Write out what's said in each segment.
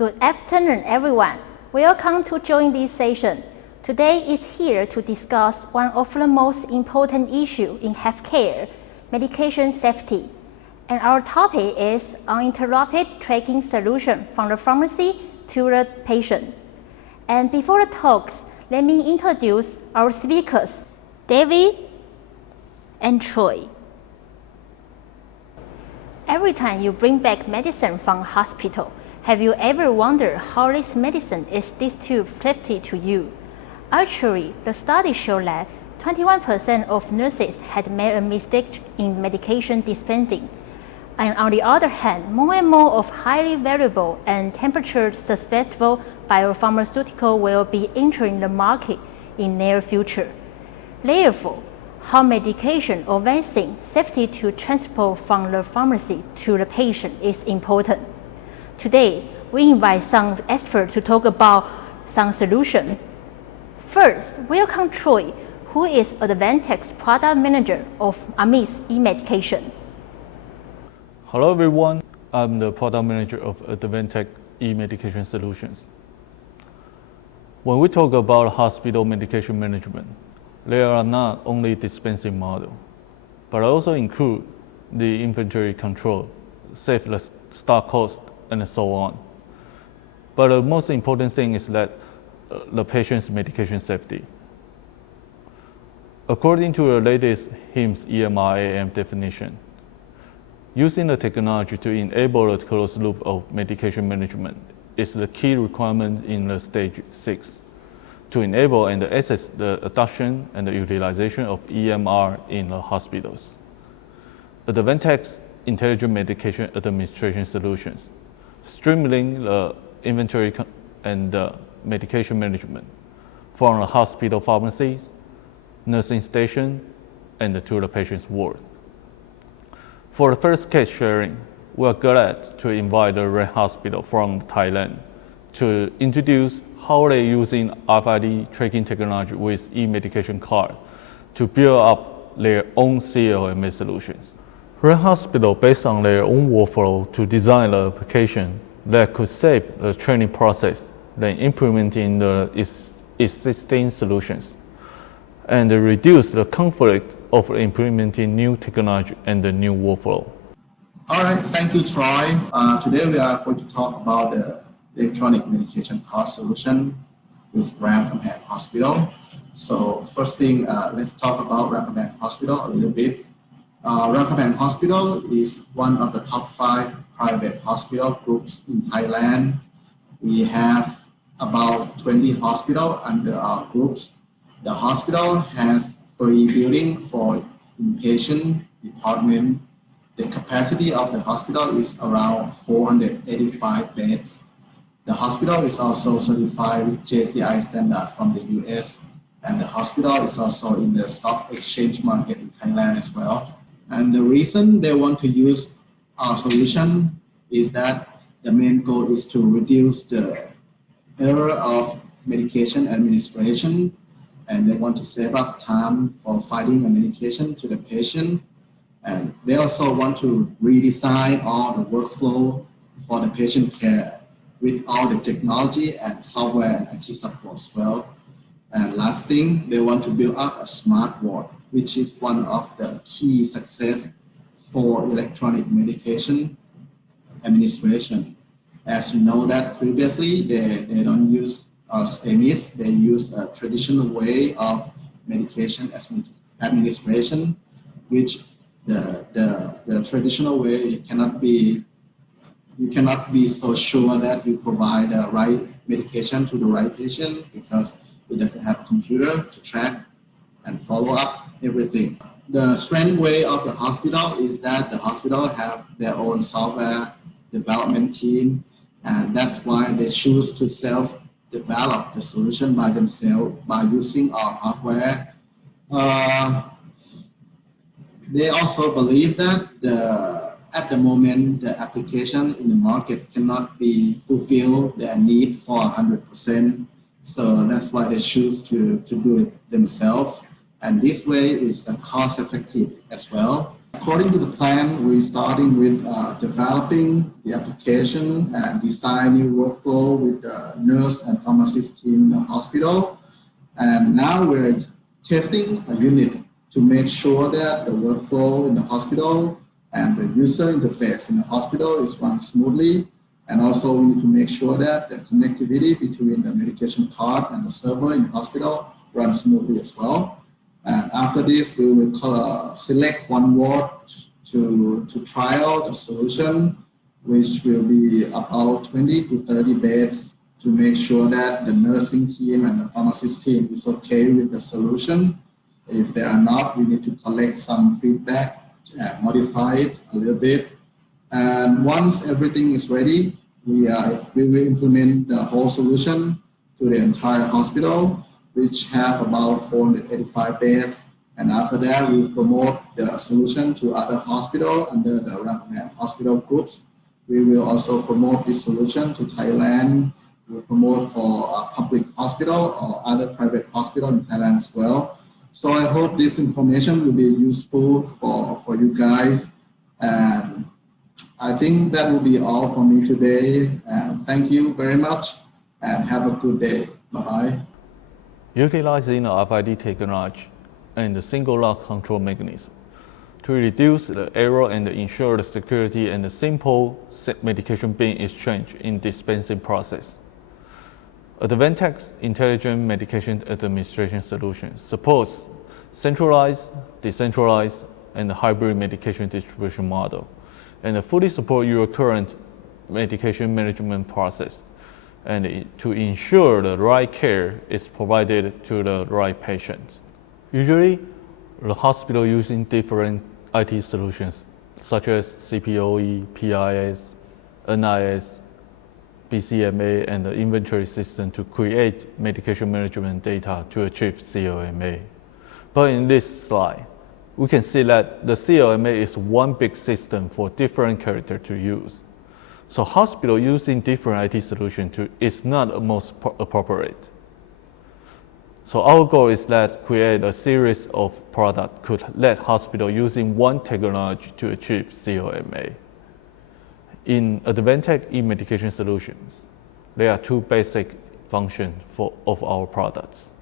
Good afternoon, everyone. Welcome to join this session. Today is here to discuss one of the most important issues in healthcare, medication safety. And our topic is uninterrupted tracking solution from the pharmacy to the patient. And before the talks, let me introduce our speakers, David and Troy. Every time you bring back medicine from hospital, have you ever wondered how this medicine is distributed to you? Actually, the study showed that 21% of nurses had made a mistake in medication dispensing. And on the other hand, more and more of highly variable and temperature-susceptible biopharmaceutical will be entering the market in near future. Therefore, how medication or vaccine safety to transport from the pharmacy to the patient is important. Today, we invite some experts to talk about some solutions. First, welcome Troy, who is Advantech's product manager of iMedication. Hello everyone, I'm the product manager of Advantech iMedication Solutions. When we talk about hospital medication management, there are not only dispensing model, but also include the inventory control, save the stock cost, and so on. But the most important thing is that the patient's medication safety. According to the latest HIMSS EMR/AM definition, using the technology to enable the closed loop of medication management is the key requirement in the stage 6 to enable and assess the adoption and the utilization of EMR in the hospitals. Advantech's intelligent medication administration solutions streamline the inventory and medication management from the hospital pharmacies, nursing station, and to the patient's ward. For the first case sharing, we are glad to invite the Red Hospital from Thailand to introduce how they're using RFID tracking technology with iMedication card to build up their own CLMS solutions. Red Hospital, based on their own workflow to design the application that could save the training process, then implementing the existing solutions, and reduce the conflict of implementing new technology and the new workflow. All right, thank you, Troy. Today we are going to talk about the electronic medication card solution with Advantech Hospital. So first thing, let's talk about Advantech Hospital a little bit. Advantech Hospital is one of the top 5 private hospital groups in Thailand. We have about 20 hospitals under our groups. The hospital has 3 buildings for inpatient department. The capacity of the hospital is around 485 beds. The hospital is also certified with JCI standard from the US, and the hospital is also in the stock exchange market in Thailand as well. And the reason they want to use our solution is that the main goal is to reduce the error of medication administration, and they want to save up time for finding a medication to the patient. And they also want to redesign all the workflow for the patient care with all the technology and software and IT support as well. And last thing, they want to build up a smart ward, which is one of the key success for electronic medication administration. As you know that previously, they don't use AMIS, they use a traditional way of medication administration, which the traditional way you cannot be so sure that you provide the right medication to the right patient because it doesn't have a computer to track and follow up everything. The strength way of the hospital is that the hospital have their own software development team, and that's why they choose to self-develop the solution by themselves by using our hardware. They also believe that at the moment, the application in the market cannot be fulfill their need for 100%. So that's why they choose to do it themselves. And this way is cost effective as well. According to the plan, we're starting with developing the application and design new workflow with the nurse and pharmacist team in the hospital. And now we're testing a unit to make sure that the workflow in the hospital and the user interface in the hospital is run smoothly. And also we need to make sure that the connectivity between the medication card and the server in the hospital runs smoothly as well. And after this, we will select one ward to try out the solution, which will be about 20 to 30 beds to make sure that the nursing team and the pharmacist team is okay with the solution. If they are not, we need to collect some feedback and modify it a little bit. And once everything is ready, we will implement the whole solution to the entire hospital, which have about 485 beds. And after that, we will promote the solution to other hospitals under the Advantech hospital groups. We will also promote this solution to Thailand. We will promote for a public hospital or other private hospital in Thailand as well. So I hope this information will be useful for you guys. And I think that will be all for me today. And thank you very much and have a good day. Bye-bye. Utilizing the RFID technology and the single lock control mechanism to reduce the error and ensure the security and the simple medication bin exchange in dispensing process. Advantech's intelligent medication administration solution supports centralized, decentralized, and hybrid medication distribution model, and fully support your current medication management process, and to ensure the right care is provided to the right patients. Usually, the hospital using different IT solutions such as CPOE, PIS, NIS, BCMA, and the inventory system to create medication management data to achieve CLMA. But in this slide, we can see that the CLMA is one big system for different characters to use. So hospital using different IT solutions is not the most appropriate. So our goal is that create a series of products could let hospital using one technology to achieve CLMA. In Advantech iMedication solutions, there are two basic functions of our products,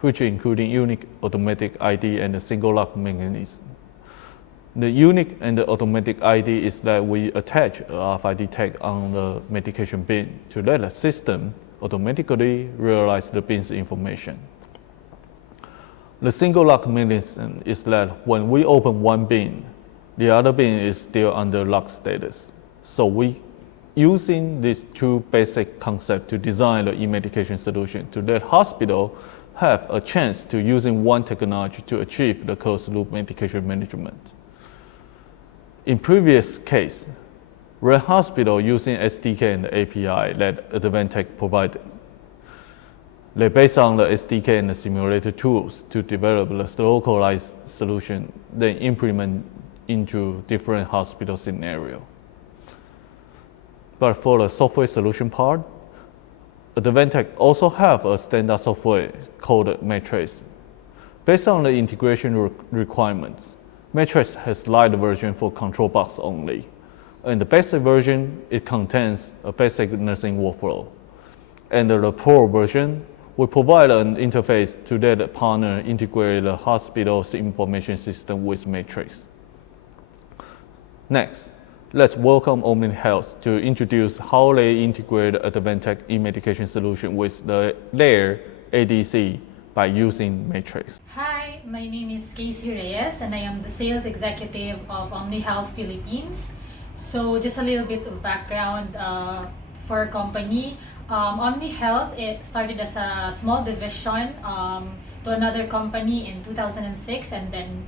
which including unique automatic ID and a single lock mechanism. The unique and the automatic ID is that we attach a RFID tag on the medication bin to let the system automatically realize the bin's information. The single lock mechanism is that when we open one bin, the other bin is still under lock status. So we using these two basic concepts to design the iMedication solution to let hospital have a chance to using one technology to achieve the closed loop medication management. In previous case, where hospital using SDK and the API that Advantech provided, they based on the SDK and the simulator tools to develop the localized solution, then implement into different hospital scenario. But for the software solution part, Advantech also have a standard software called Matrix. Based on the integration requirements, Matrix has light version for control box only. In the basic version, it contains a basic nursing workflow. And the pro version will provide an interface to let the partner integrate the hospital's information system with Matrix. Next, let's welcome Omni Health to introduce how they integrate Advantech iMedication solution with their ADC by using Matrix. Hi, my name is Casey Reyes and I am the sales executive of Omni Health Philippines. So just a little bit of background for our company. Omni Health, it started as a small division to another company in 2006, and then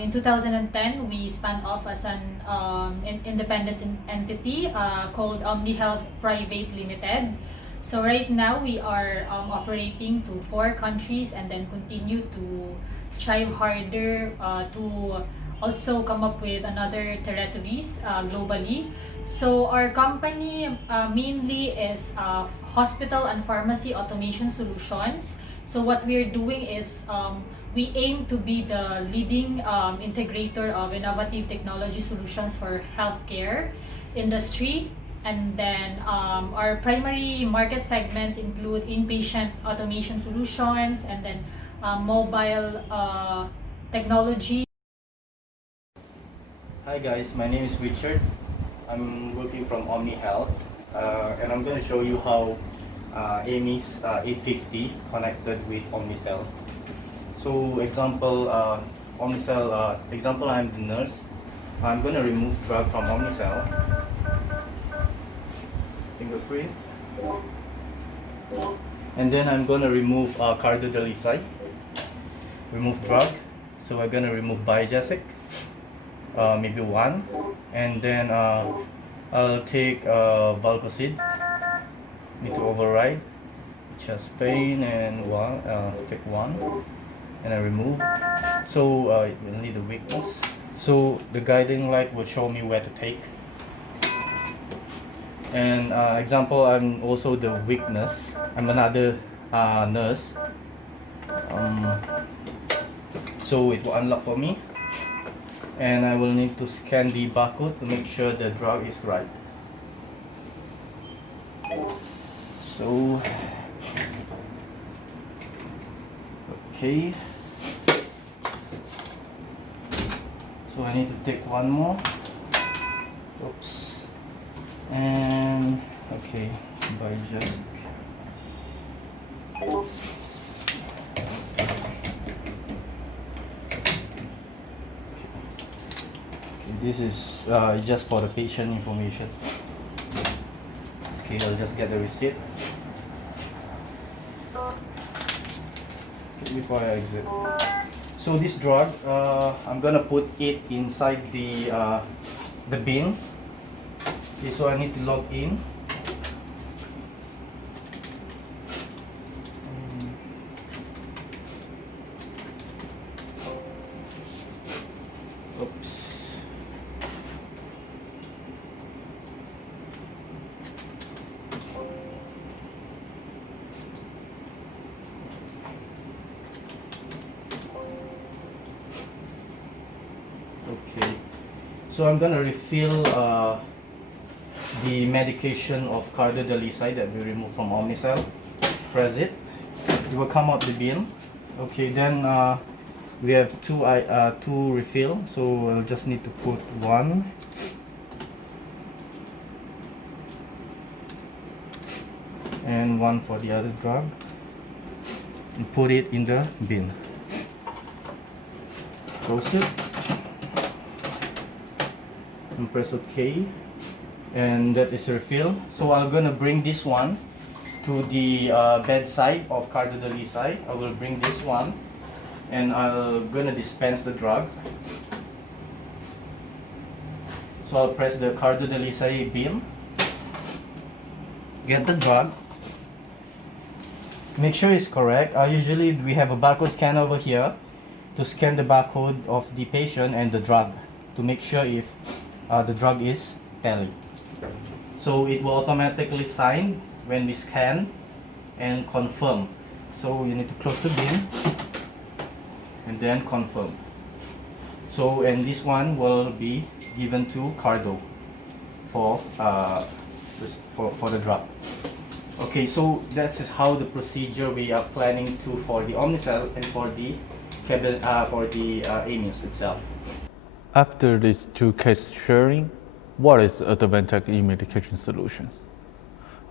in 2010 we spun off as an independent entity called Omni Health Private Limited. So right now we are operating to 4 countries and then continue to strive harder to also come up with another territories globally. So our company mainly is hospital and pharmacy automation solutions. So what we're doing is we aim to be the leading integrator of innovative technology solutions for healthcare industry. And then our primary market segments include inpatient automation solutions and then mobile technology. Hi guys, my name is Richard. I'm working from Omni Health, and I'm going to show you how Amy's 850 connected with OmniCell. So example, OmniCell, example I'm the nurse. I'm going to remove drug from OmniCell. Fingerprint. And then I'm going to remove cardiodialysis, remove drug. So I'm going to remove biogesic. Maybe one, and then I'll take Valcocid. Need to override chest pain and one. Take one, and I remove. So you need the weakness. So the guiding light will show me where to take. And example, I'm also the weakness. I'm another nurse. So it will unlock for me. And I will need to scan the barcode to make sure the drug is right. So, okay. So I need to take one more. Oops. And okay, biogenic. This is just for the patient information. Okay, I'll just get the receipt. Okay, before I exit. So this drug, I'm gonna put it inside the bin. Okay, so I need to log in. Oops. Okay, so I'm gonna refill the medication of cardiodialysis that we removed from OmniCell. Press it. It will come out the bin. Okay, then we have two refill, so I'll just need to put one. And one for the other drug. And put it in the bin. Close it. And press OK, and that is refill. So I'm gonna bring this one to the bedside of cardiodialysis. I will bring this one, and I'm gonna dispense the drug. So I'll press the cardiodialysis beam, get the drug, make sure it's correct. Usually we have a barcode scan over here to scan the barcode of the patient and the drug to make sure if the drug is tally. So it will automatically sign when we scan and confirm. So you need to close the bin and then confirm. So, and this one will be given to Cardo for the drug. Okay, so that's how the procedure we are planning to for the OmniCell and for the Amy's itself. After these two case sharing, what is Advantech iMedication solutions?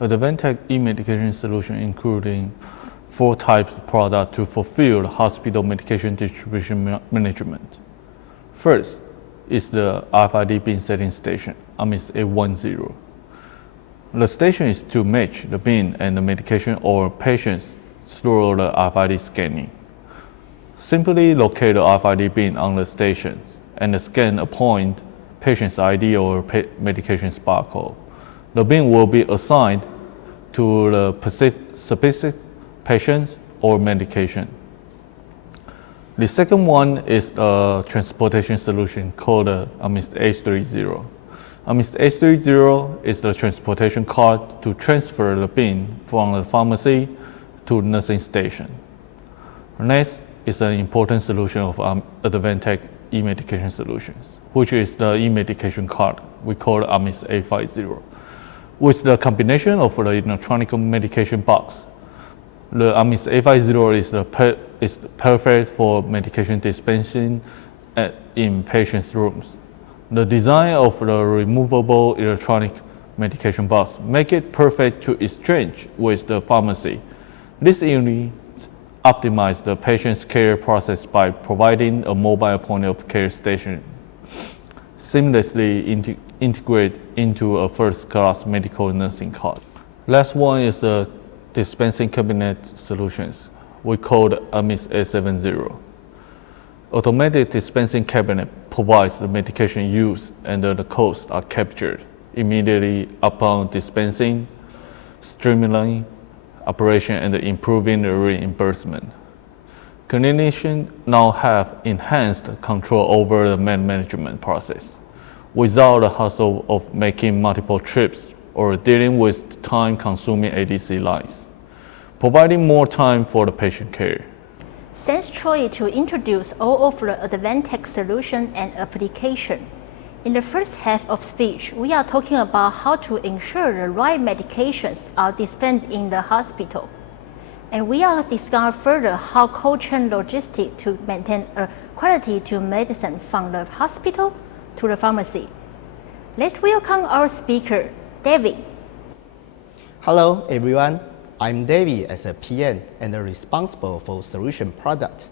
Advantech iMedication solution including 4 types of product to fulfill hospital medication distribution management. First is the RFID bin setting station, AMIS 810. The station is to match the bin and the medication or patients through the RFID scanning. Simply locate the RFID bin on the stations and scan a point patient's ID or medication's barcode. The bin will be assigned to the specific patient or medication. The second one is a transportation solution called AMIS 830. AMIS 830 is the transportation card to transfer the bin from the pharmacy to the nursing station. Next is an important solution of Advantech iMedication solutions, which is the iMedication card. We call it AMIS A50. With the combination of the electronic medication box, the AMIS A50 is perfect for medication dispensing in patients' rooms. The design of the removable electronic medication box make it perfect to exchange with the pharmacy. This unit optimize the patient's care process by providing a mobile point of care station, seamlessly integrate into a first-class medical nursing card. Last one is the dispensing cabinet solutions. We call it AMIS A70. Automatic dispensing cabinet provides the medication use and the costs are captured immediately upon dispensing, streamlining operation and improving the reimbursement. Clinicians now have enhanced control over the management process without the hassle of making multiple trips or dealing with time-consuming ADC lines, providing more time for the patient care. Thanks Troy to introduce all of the Advantech solution and application. In the first half of speech, we are talking about how to ensure the right medications are dispensed in the hospital. And we are discussing further how cold chain logistics to maintain a quality to medicine from the hospital to the pharmacy. Let's welcome our speaker, David. Hello everyone, I'm David as a PM and responsible for solution product.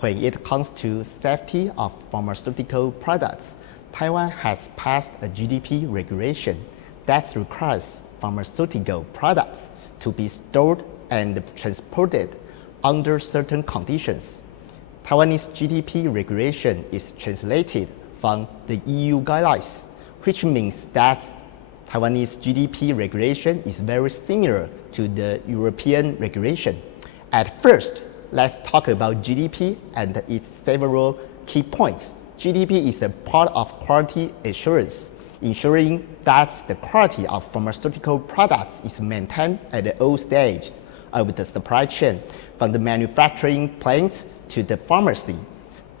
When it comes to safety of pharmaceutical products, Taiwan has passed a GDP regulation that requires pharmaceutical products to be stored and transported under certain conditions. Taiwanese GDP regulation is translated from the EU guidelines, which means that Taiwanese GDP regulation is very similar to the European regulation. At first, let's talk about GDP and its several key points. GDP is a part of quality assurance, ensuring that the quality of pharmaceutical products is maintained at all stages of the supply chain, from the manufacturing plant to the pharmacy.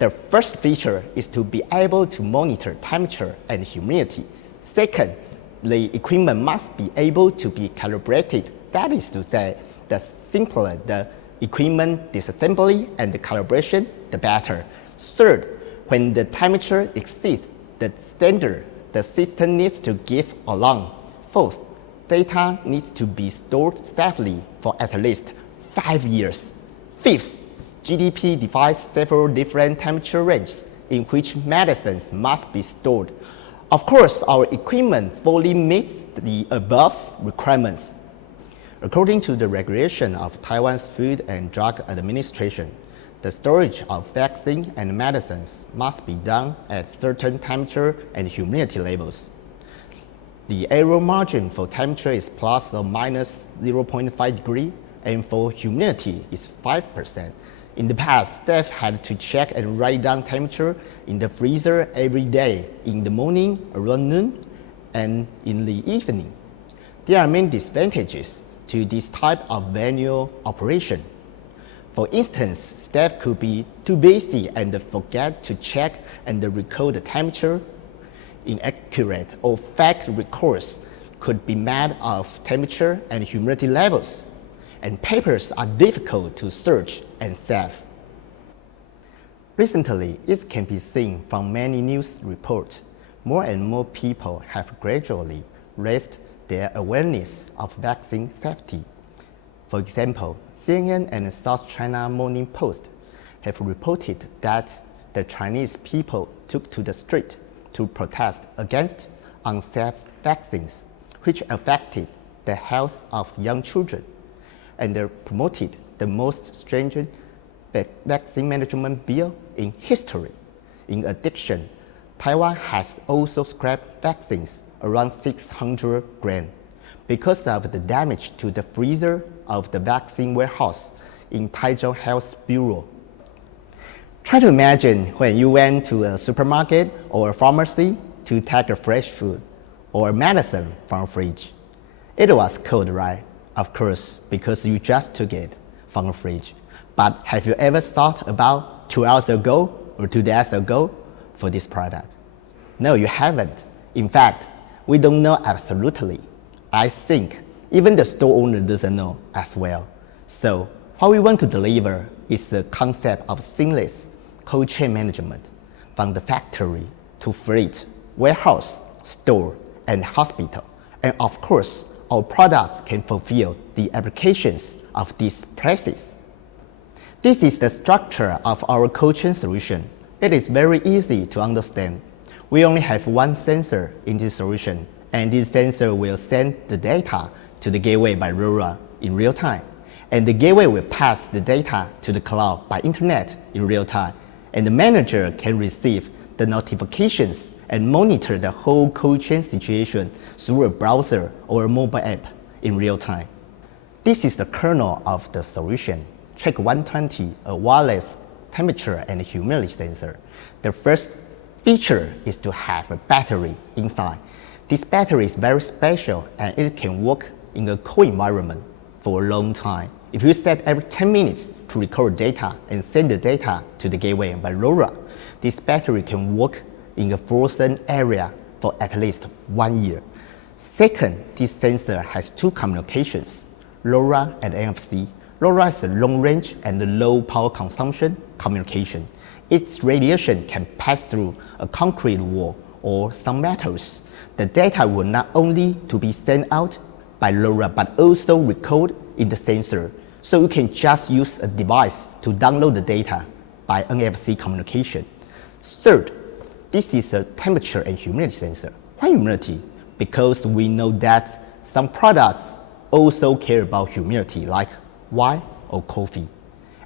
The first feature is to be able to monitor temperature and humidity. Second, the equipment must be able to be calibrated. That is to say, the simpler the equipment disassembly and the calibration, the better. Third, when the temperature exceeds the standard, the system needs to give alarm. Fourth, data needs to be stored safely for at least 5 years. Fifth, GDP defines several different temperature ranges in which medicines must be stored. Of course, our equipment fully meets the above requirements. According to the regulation of Taiwan's Food and Drug Administration, the storage of vaccine and medicines must be done at certain temperature and humidity levels. The error margin for temperature is plus or minus 0.5 degree, and for humidity is 5%. In the past, staff had to check and write down temperature in the freezer every day, in the morning, around noon, and in the evening. There are many disadvantages to this type of manual operation. For instance, staff could be too busy and forget to check and record the temperature. Inaccurate or fake records could be made of temperature and humidity levels, and papers are difficult to search and save. Recently, it can be seen from many news reports, more and more people have gradually raised their awareness of vaccine safety. For example, CNN and South China Morning Post have reported that the Chinese people took to the street to protest against unsafe vaccines, which affected the health of young children, and promoted the most stringent vaccine management bill in history. In addition, Taiwan has also scrapped vaccines around 600 grams because of the damage to the freezer of the vaccine warehouse in Taichung Health Bureau. Try to imagine when you went to a supermarket or a pharmacy to take a fresh food or medicine from a fridge. It was cold, right? Of course, because you just took it from the fridge. But have you ever thought about 2 hours ago or 2 days ago for this product? No, you haven't. In fact, we don't know absolutely. I think even the store owner doesn't know as well. So what we want to deliver is the concept of seamless cold chain management from the factory to freight, warehouse, store, and hospital. And of course, our products can fulfill the applications of these places. This is the structure of our cold chain solution. It is very easy to understand. We only have one sensor in this solution, and this sensor will send the data to the gateway by LoRa in real time. And the gateway will pass the data to the cloud by internet in real time. And the manager can receive the notifications and monitor the whole cold chain situation through a browser or a mobile app in real time. This is the kernel of the solution. Check 120, a wireless temperature and humidity sensor. The first feature is to have a battery inside. This battery is very special and it can work in a cold environment for a long time. If you set every 10 minutes to record data and send the data to the gateway by LoRa, this battery can work in a frozen area for at least 1 year. Second, this sensor has two communications, LoRa and NFC. LoRa is a long-range and low power consumption communication. Its radiation can pass through a concrete wall or some metals. The data will not only to be sent out by LoRa but also recorded in the sensor. So you can just use a device to download the data by NFC communication. Third, this is a temperature and humidity sensor. Why humidity? Because we know that some products also care about humidity like wine or coffee.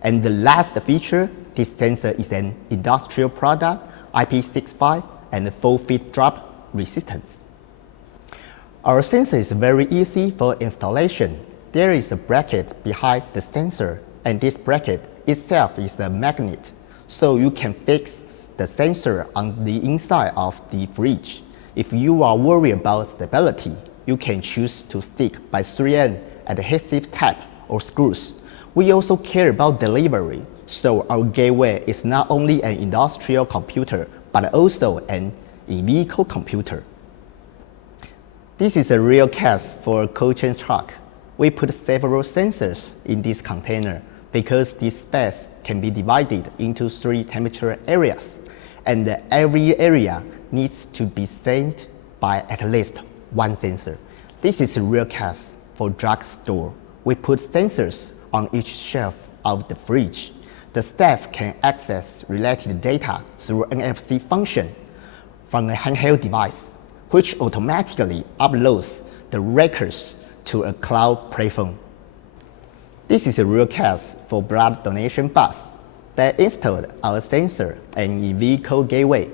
And the last feature, this sensor is an industrial product, IP65 and 4 feet drop resistance. Our sensor is very easy for installation. There is a bracket behind the sensor, and this bracket itself is a magnet, so you can fix the sensor on the inside of the fridge. If you are worried about stability, you can choose to stick by 3M adhesive tape or screws. We also care about delivery, so our gateway is not only an industrial computer, but also an in-vehicle computer. This is a real case for a cold chain truck. We put several sensors in this container because this space can be divided into 3 temperature areas, and every area needs to be sensed by at least 1 sensor. This is a real case for drugstore. We put sensors on each shelf of the fridge. The staff can access related data through NFC function from a handheld device, which automatically uploads the records to a cloud platform. This is a real case for blood donation bus. They installed our sensor and in-vehicle gateway.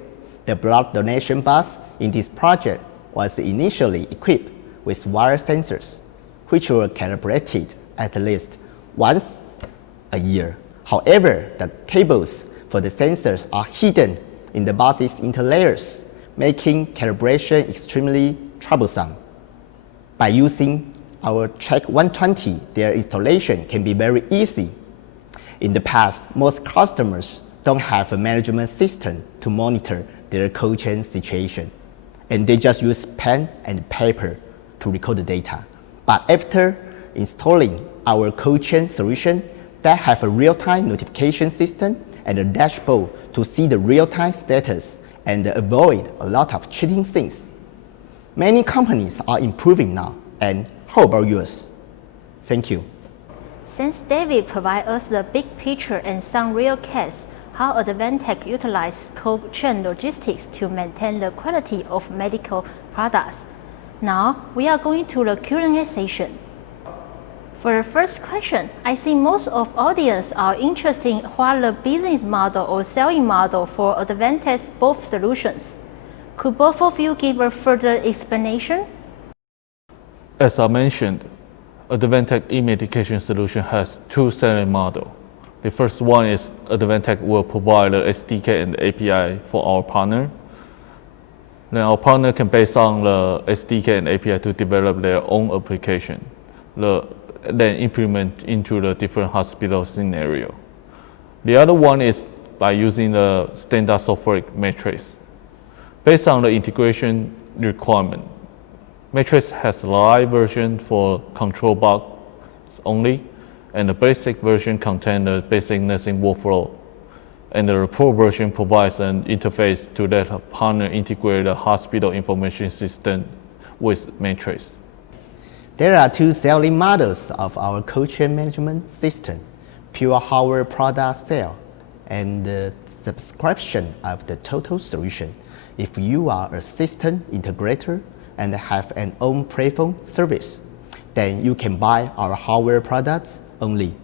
The blood donation bus in this project was initially equipped with wire sensors, which were calibrated at least once a year. However, the cables for the sensors are hidden in the bus's interlayers, making calibration extremely troublesome. By using our Track 120, their installation can be very easy. In the past, most customers don't have a management system to monitor their cold chain situation, and they just use pen and paper to record the data. But after installing our cold chain solution, they have a real-time notification system and a dashboard to see the real-time status and avoid a lot of cheating things. Many companies are improving now, and how about yours? Thank you. Since David provided us the big picture and some real case, how Advantech utilizes cold chain logistics to maintain the quality of medical products. Now, we are going to the Q&A session. For the first question, I think most of audience are interested in what the business model or selling model for Advantech's both solutions. Could both of you give a further explanation? As I mentioned, Advantech iMedication solution has 2 selling models. The first one is Advantech will provide the SDK and API for our partner. Then our partner can base on the SDK and API to develop their own application, then implement into the different hospital scenario. The other one is by using the standard software matrix. Based on the integration requirement, matrix has a light version for control box only, and the basic version contains the basic nursing workflow. And the pro version provides an interface to let a partner integrate the hospital information system with matrix. There are two selling models of our cold chain management system: pure hardware product sale and the subscription of the total solution. If you are a system integrator and have an own platform service, then you can buy our hardware products only,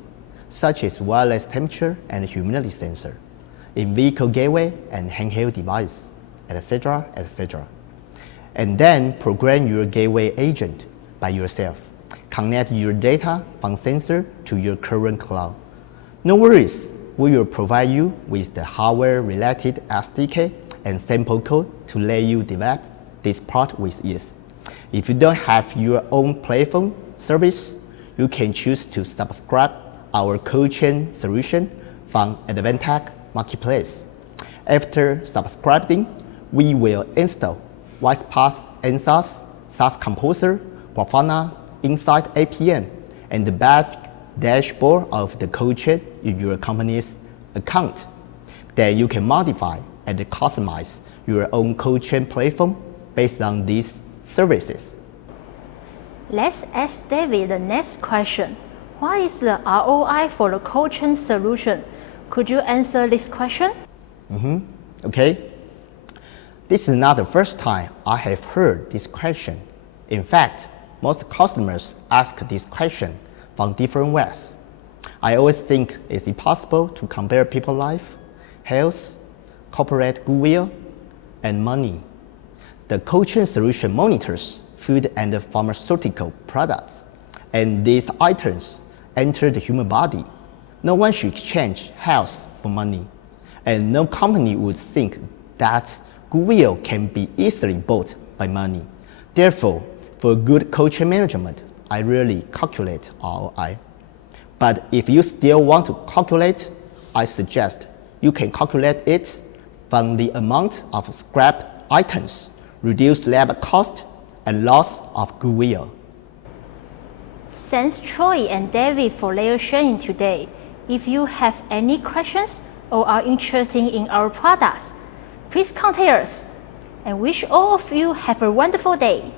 such as wireless temperature and humidity sensor, in-vehicle gateway and handheld device, etc., etc. And then program your gateway agent by yourself. Connect your data from sensor to your current cloud. No worries, we will provide you with the hardware-related SDK and sample code to let you develop this part with ease. If you don't have your own platform service, you can choose to subscribe our cold chain solution from Advantech Marketplace. After subscribing, we will install WisePass NSAS, SaaS Composer, Grafana, Insight APM, and the basic dashboard of the cold chain in your company's account. Then you can modify and customize your own cold chain platform based on these services. Let's ask David the next question. What is the ROI for the cold chain solution? Could you answer this question? Okay. This is not the first time I have heard this question. In fact, most customers ask this question from different ways. I always think, is it possible to compare people's life, health, corporate goodwill, and money? The cold chain solution monitors food and pharmaceutical products, and these items enter the human body. No one should exchange health for money, and no company would think that goodwill can be easily bought by money. Therefore, for good cold chain management, I rarely calculate ROI. But if you still want to calculate, I suggest you can calculate it from the amount of scrap items, reduced labor cost, and loss of goodwill. Thanks Troy and David for their sharing today. If you have any questions or are interested in our products, please contact us. And wish all of you have a wonderful day.